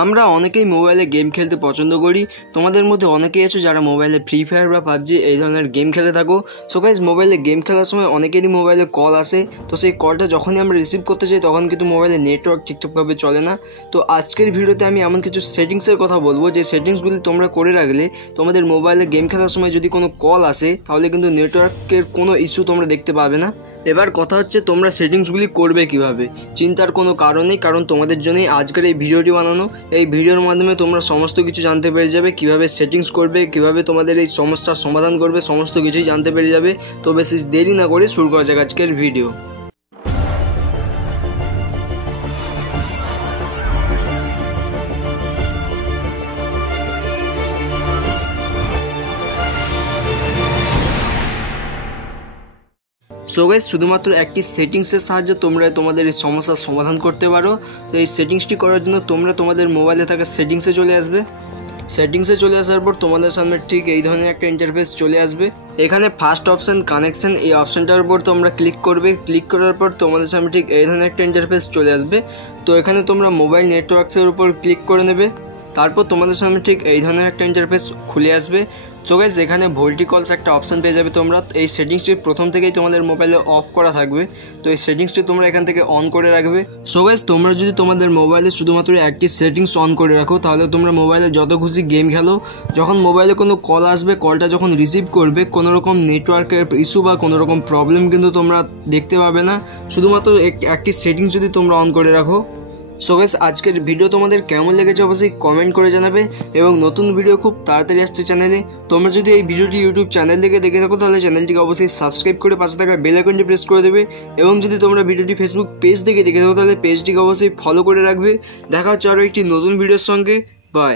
আমরা অনেকেই মোবাইলে গেম খেলতে পছন্দ করি। তোমাদের মধ্যে অনেকেই আছো যারা মোবাইলে ফ্রি ফায়ার বা পাবজি এই ধরনের গেম খেলে থাকো। সো গাইস, মোবাইলে গেম খেলার সময় অনেকেরই মোবাইলে কল আসে। তো সেই কলটা যখনই আমরা রিসিভ করতে চাই তখন কিন্তু মোবাইলে নেটওয়ার্ক ঠিকঠাকভাবে চলে না। তো আজকের ভিডিওতে আমি এমন কিছু সেটিংসের কথা বলবো যে সেটিংসগুলি তোমরা করে রাখলে তোমাদের মোবাইলে গেম খেলার সময় যদি কোনো কল আসে তাহলে কিন্তু নেটওয়ার্কের কোনো ইস্যু তোমরা দেখতে পাবে না। এবার কথা হচ্ছে তোমরা সেটিংসগুলি করবে কিভাবে। চিন্তার কোনো কারণ নেই, কারণ তোমাদের জন্যই আজকের এই ভিডিওটি বানানো। এই ভিডিওর মাধ্যমে তোমরা সমস্ত কিছু জানতে পেরে যাবে, কিভাবে সেটিংস করবে, কিভাবে তোমাদের এই সমস্যার সমাধান করবে, সমস্ত কিছুই জানতে পেরে যাবে। তো বেশি দেরি না করে শুরু করা যাক আজকের ভিডিও। সো গাইস, শুধুমাত্র একটি সেটিংসের সাহায্যে তোমরা তোমাদের এই সমস্যার সমাধান করতে পারো। তো এই সেটিংসটি করার জন্য তোমরা তোমাদের মোবাইলে থাকা সেটিংসে চলে আসবে। সেটিংসে চলে আসার পর তোমাদের সামনে ঠিক এই ধরনের একটা ইন্টারফেস চলে আসবে। এখানে ফার্স্ট অপশান কানেকশন, এই অপশানটার উপর তোমরা ক্লিক করবে। ক্লিক করার পর তোমাদের সামনে ঠিক এই ধরনের একটা ইন্টারফেস চলে আসবে। তো এখানে তোমরা মোবাইল নেটওয়ার্কসের উপর ক্লিক করে নেবে। তারপর তোমাদের সামনে ঠিক এই ধরনের একটা ইন্টারফেস খুলে আসবে। সো গাইস, এখানে ভোল্টি কলস একটা অপশান পেয়ে যাবে তোমরা। এই সেটিংসটি প্রথম থেকেই তোমাদের মোবাইলে অফ করা থাকবে। তো এই সেটিংসটি তোমরা এখান থেকে অন করে রাখবে। সো গাইস, তোমরা যদি তোমাদের মোবাইলে শুধুমাত্র একটি সেটিংস অন করে রাখো তাহলে তোমরা মোবাইলে যত খুশি গেম খেলো, যখন মোবাইলে কোনো কল আসবে, কলটা যখন রিসিভ করবে কোনো রকম নেটওয়ার্কের ইস্যু বা কোনো রকম প্রবলেম কিন্তু তোমরা দেখতে পাবে না, শুধুমাত্র একটি সেটিংস যদি তোমরা অন করে রাখো। সো গাইস, আজকের ভিডিও তোমাদের কেমন লেগেছে অবশ্যই কমেন্ট করে জানাবে, এবং নতুন ভিডিও খুব তাড়াতাড়ি আসছে চ্যানেলে। তোমরা যদি এই ভিডিওটি ইউটিউব চ্যানেল থেকে দেখে থাকো তাহলে চ্যানেলটিকে অবশ্যই সাবস্ক্রাইব করে পাশে থাকা বেল আইকনটি প্রেস করে দেবে, এবং যদি তোমরা ভিডিওটি ফেসবুক পেজ থেকে দেখে থাকো তাহলে পেজটিকে অবশ্যই ফলো করে রাখবে। দেখা হচ্ছে আরও একটি নতুন ভিডিওর সঙ্গে। বাই।